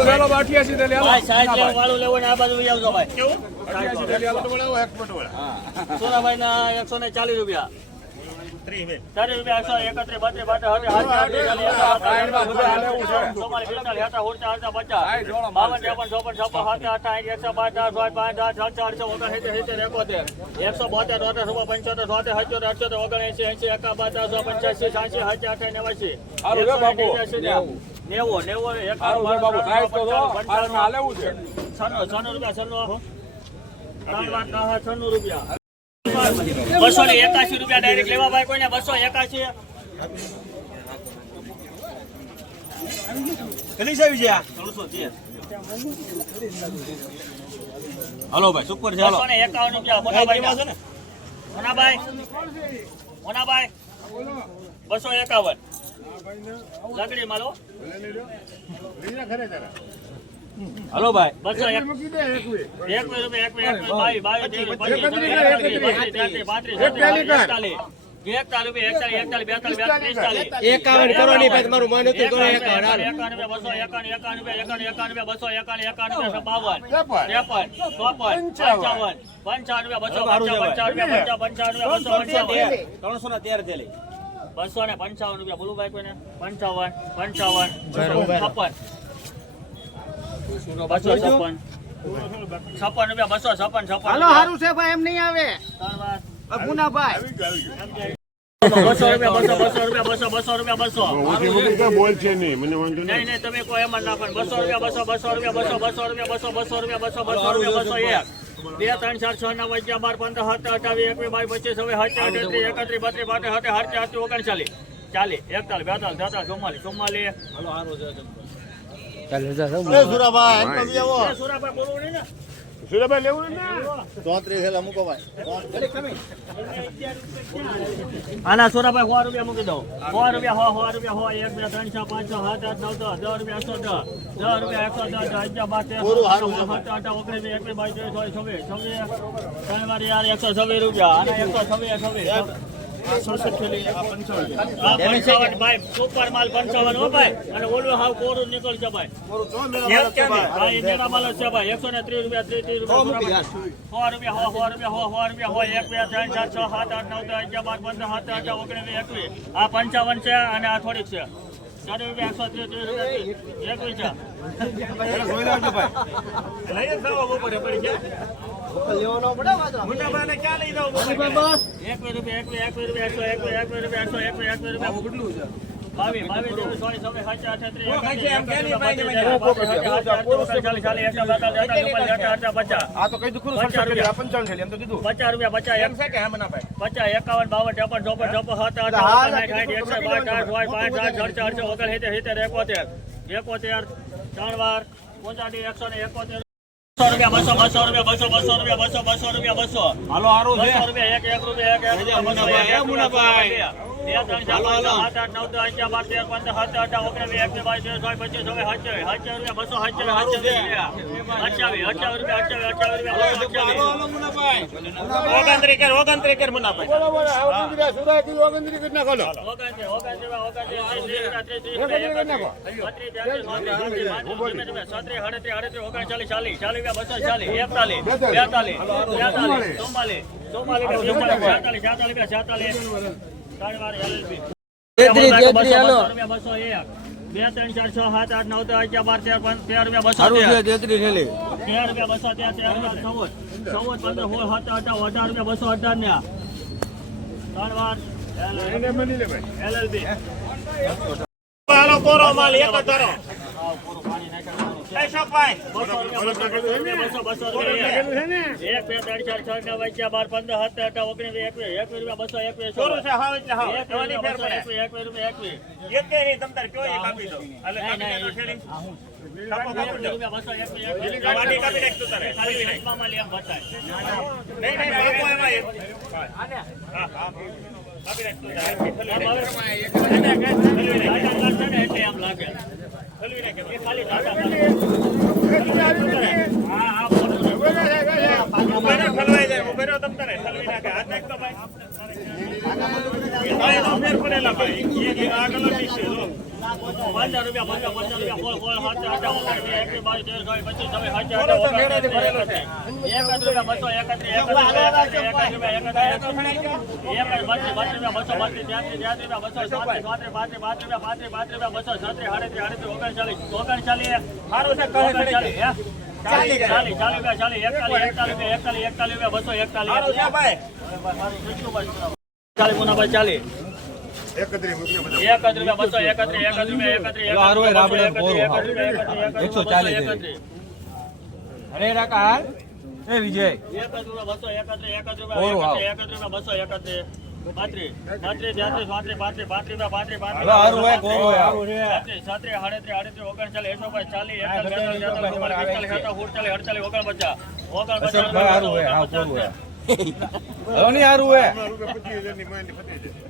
વાળું લેલો 88 દે લેલો. ભાઈ સાહેબ લેવું વાળું લેવો ને આ બાજુ વહી આવજો ભાઈ. 88 દે લેલો. સોનાભાઈ ના એકસો ને ચાલીસ રૂપિયા. ચાલીસ રૂપિયા એકસો એકત્રીસ બત્રીસ બાટે હવે બાવન. ત્રેપન ચોપન છપ્પન સાત આઠ આઠ એકસો પાંચ આઠ પાંચ પાંચ આઠ છ ચારસો ઓગણ સિત્તેર એકોતેર એકસો બોતેર તોતેર સુબા પંચોતેર તોતેર સત્યોતેર અઠ્યોતેર ઓગણ એસી એકા એકાવન ચારસો પંચ્યાસી સાંસી સાચી અઠાઈ નેવાસી હારું છે બાપુ. નેવું નેવો છે બાબુ, સાઈડ તો મારે લેવું છે. છન્નું છન્નું રૂપિયા છન્નું. ત્રણ ત્રણ હાથ છન્નું રૂપિયા. બસો ને એકાશી રૂપિયા ડાયરેક્ટ લેવા ભાઈ કોઈને બસો કેટલી છે વિજયા? ત્રણસો તેર. હલો ભાઈ સુપર છે બસો ને એકાવન રૂપિયા મોટાભાઈ ના. મોનાભાઈ મોનાભાઈ બસો એકાવન. લકડી હલો ભાઈ. બસો એક એકાવન કરો નહીં ભાઈ તમારું મન હતું કરો એકાવન હાલો. એકાવન રૂપિયા બસો એકાવન એકાવન રૂપિયા એકાવન એકાવન રૂપિયા બસો એકાવન એકાવન બાવન. ત્રેપન. ચોપન પંચાવન. પંચાવન બસો પંચાવન પંચાવન બસો ત્રણસો ને તેર થેલી બસો ને પંચાવન રૂપિયા. બોલું ભાઈ કોઈને? પંચાવન પંચાવન છપ્પન. બસો છપ્પન. છપ્પન રૂપિયા બસો છપ્પન છપ્પન હાલો હારું છે ભાઈ એમ નહીં આવે. ત્રણ વાર અગુનાભાઈ બસો રૂપિયા બસો રૂપિયા બસો બસો રૂપિયા બસો બોલ છે નહીં મને વાંધો નહીં નહીં તમે કોઈ એક બે ત્રણ ચાર છ નવ સુરેશભાઈ લેવું ને આના સોરાભાઈ સો રૂપિયા મૂકી દઉં. સો રૂપિયા હો સો રૂપિયા હો એક બે ત્રણ છ પાંચ છ સાત આઠ નવ દસ દસ રૂપિયા એકસો દસ. દસ રૂપિયા એકસો દસ અગિયાર બાર તેર સાત આઠ ઓગણીસ એકવીસ બાવીસ ચોવીસ છવ્વીસ છવ્વીસ. ત્રણ વાર યાર એકસો છવ્વીસ રૂપિયા. અને એકસો છવ્વીસ છવ્વીસ. સુપર માલ પંચાવન હો ભાઈ અને ઓલું હાવ કોરું નીકળશે ભાઈ મેરા માલ છે ભાઈ એકસો ને ત્રીસ રૂપિયા ત્રીસ રૂપિયા રૂપિયા હો રૂપિયા હો સો રૂપિયા હો એક બે ત્રણ ચાર છ સાત આઠ નવ દસ અગિયાર પંદર સાત આઠ ઓગણીસ એકવીસ આ પંચાવન છે અને આ થોડીક છે. ચાર રૂપિયા એકસો ત્રીસ રૂપિયા એકવીસ છે. એકાવન બાવન ચોપન ચોપન સાત આઠ નવ, સાઠ સાઠ એકસો પાંચ આઠ પાંચ સાત અડસઠ ઓગણ સિત્તેર સિત્તેર એકોતેર એકોતેર ત્રણ વાર એકસો ને એકોતેર. રૂપિયા બસો બસો રૂપિયા બસો બસો રૂપિયા બસો બસો રૂપિયા બસો. હાલો છે. બસો રૂપિયા એક એક રૂપિયા એક એક રૂપિયા બે ત્રણ ચાર પાંચ સાત આઠ નવ દસ અગિયાર બાર તેર પંદર સત્તર અઢાર ઓગણીસ વીસ એકવીસ બાવીસ ત્રેવીસ ચોવીસ પચીસ છવ્વીસ સત્યાવીસ સત્યાવીસ રૂપિયા બસો અઠ્યાવીસ અઠ્યાવીસ રૂપિયા અઠ્યાવીસ અઠ્યાવીસ રૂપિયા કેર કેર બે ત્રણ ચાર છ સાત આઠ નવ અગિયાર બાર તેર તેર રૂપિયા બસો તેર રૂપિયા બસો તેર તેર રૂપિયા ચૌદ. ચૌદ પંદર સોળ સત્તર અઢાર અઢાર રૂપિયા બસો અઢાર ને ત્રણ વાર. હાલો કોરો માલ એક જ ધરો. બસો રૂપિયા, બસો, બસો રૂપિયા એક. એક, બે, ત્રણ, ચાર, છ, નવ, અગિયાર, બાર, પંદર, સત્તર, અઢાર, ઓગણીસ, વીસ, એકવીસ. એકવીસ રૂપિયા, બસો, એકવીસ, સો. એકવીસ રૂપિયા, બસો, એકવીસ, એકવીસ રૂપિયા, એકવીસ. નહીં, નહીં, આ હું. એકવીસ રૂપિયા, બસો, એકવીસ, એકવીસ. ખાલી વચમાં માલ એમ બતાય. એટલે એમ લાગે. એ ખાલી ટાટા હા, હા, બોલો. પંદર રૂપિયા પંદર પંદર રૂપિયા ફોલ ફોલ સાત આઠ ઓગણીસ વીસ એકવીસ બાવીસ ત્રેવીસ ચોવીસ પચીસ છવ્વીસ સત્યાવીસ અઠ્યાવીસ ઓગણત્રીસ એકત્રીસ રૂપિયા બસો એકત્રીસ એકત્રીસ રૂપિયા એકત્રીસ એક બત્રીસ બત્રીસ રૂપિયા બસો બત્રીસ ત્યાંત્રીસ ત્યાંત્રીસ રૂપિયા બસો ચોત્રીસ ચોત્રીસ પાંત્રીસ પાંત્રીસ રૂપિયા પાંત્રીસ પાંત્રીસ રૂપિયા બસો છત્રીસ આડત્રીસ આડત્રીસ ઓગણચાલીસ ઓગણચાલીસ સારું છે ઓગણચાલીસ હે ચાલીસ ચાલીસ ચાલીસ રૂપિયા ચાલીસ એકતાલીસ એકતાલીસ એકતાલીસ એકતાલીસ બસો એકતાલીસ ચાલીસ મુનાભાઈ ચાલીસ એકસો ચાલીસ અરે રાકા એ વિજય. એકત્રીસ રૂપિયા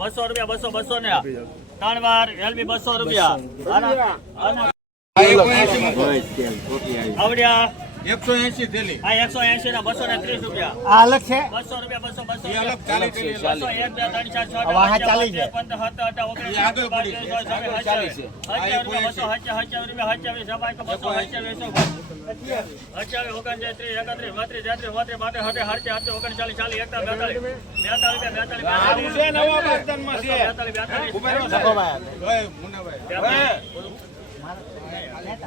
બસો રૂપિયા બસો બસો ને ત્રણ વાર એલબી બસો રૂપિયા. એકસો એસી થેલી આ એકસો એસી ના બસો ને ત્રીસ રૂપિયા આ અલગ છે બસો રૂપિયા બસો બસો અલગ ચાલી થેલી બસો એક બે ત્રણ ચાર છ હવે આ આઠ, ચાલી છે. પંદર સત્તર અઢાર ઓગણીસ આગળ પડી. બાવીસ, ચોવીસ, છવ્વીસ, ચાલી છે. સત્યાવીસ રૂપિયા બસો સત્યાવીસ રૂપિયા સત્યાવીસ સબાઈ બસો સત્યાવીસ અઠ્યાવીસ ઓગણચાલીસ ત્રીસ એકત્રીસ બત્રીસ તેત્રીસ બોત્રીસ પાંત્રીસ સત્યાવીસ અડતીસ અડતીસ ઓગણચાલીસ ચાલીસ એકતાલીસ બેતાલીસ બેતાલીસ રૂપિયા બેતાલીસ છે નવા બર્તનમાં છે બેતાલીસ બેતાલીસ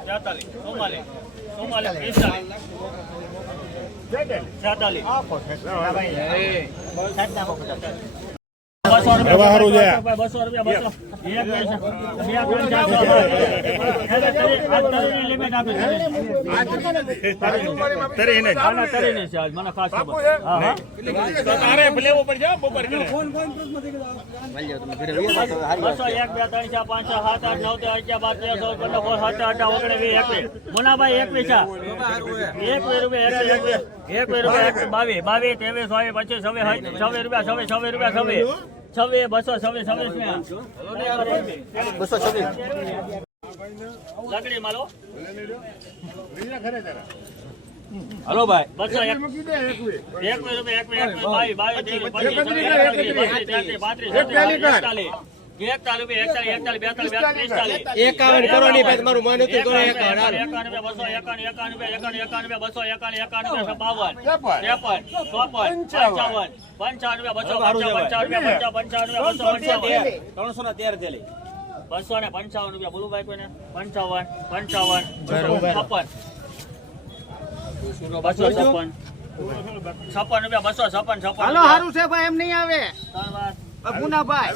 બેતાલીસ ચુમ્માલીસ ચુમ્માલીસ પિસ્તાલીસ. છેતાલીસ. બસો રૂપિયા બસો રૂપિયા બસો એક બે ત્રણ ચાર પાંચ છે સાત આઠ નવ અગિયાર બાર તેર ચૌદ પંદર સોળ સત્તર અઢાર ઓગણીસ એકવીસ. મુનાભાઈ એકવીસ છે. એક રૂપિયા એક એક એક રૂપિયા બાવીસ. બાવીસ ત્રેવીસ ચોવીસ પચીસ છવ્વીસ છવ્વીસ રૂપિયા છવ્વીસ છવ્વીસ રૂપિયા છવ્વીસ. છવ્વીસ બસો છવ્વીસ છવ્વીસ બસો છવ્વીસ. લકડી માલો. હલો ભાઈ. બસો એક. એક રૂપિયા એક એક બાવીસ બાવીસ પચીસ છવ્વીસ પાંત્રીસ એકાવન કરો ભાઈ તમારું હતું કરો એકાવન હાલો. બસો બાવન. ત્રેપન. ચોપન પંચાવન. પંચાવન બસો પંચાવન બસો ત્રણસો ને તેર થેલી બસો ને પંચાવન રૂપિયા. બોલું ભાઈ કોઈને? પંચાવન પંચાવન છપ્પન. બસો છપ્પન. છપ્પન રૂપિયા બસો છપ્પન છપ્પન હાલો સારું છે ભાઈ એમ નહીં આવે. ત્રણ વાર મુનાભાઈ